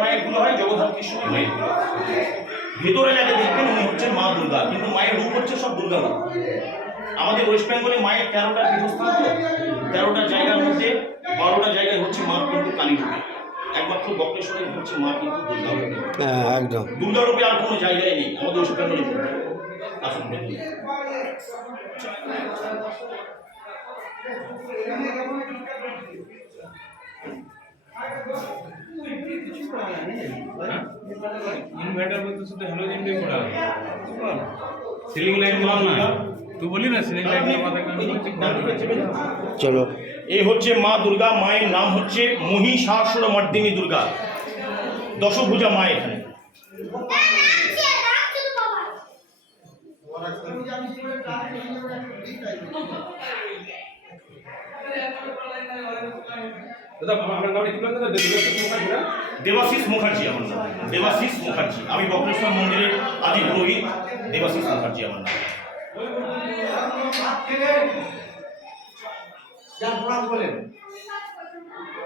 মায়েরগুলো হয় জগদ্ধাত্রী কৃষ্ণময়ী মায়েরগুলো। ভেতরে যাকে দেখবেন উনি হচ্ছেন মা দুর্গা, কিন্তু মায়ের রূপ হচ্ছে সব দুর্গা রূপ। আমাদের ওয়েস্ট বেঙ্গলে মায়ের 13টা পীঠস্থান, তো 13টা জায়গার মধ্যে 12টা জায়গায় হচ্ছে মা কিন্তু কালী রূপে, একমাত্র বক্রেশ্বরে হচ্ছে মা কিন্তু দুর্গা রূপে। একদম দুর্গা রূপে আর কোনো জায়গায় নেই আমাদের ওয়েস্ট বেঙ্গলে। আসুন দেখুন। इन्वर्टर में तो शुद्ध हेलोजन भी पड़ा है सीलिंग लाइट मारना है तू बोली ना सीलिंग लाइट नहीं माता का চলো এই হচ্ছে মা দুর্গা। মায়ের নাম হচ্ছে মহিষাসুরমর্দিনী দুর্গা, দশভুজা মা। এখানে দেবাশিস মুখার্জি আমার নাম, দেবাশিস মুখার্জি। আমি বক্রেশ্বর মন্দিরের আদি পুরোহিত দেবাশিস মুখার্জি আমার নাম। বলেন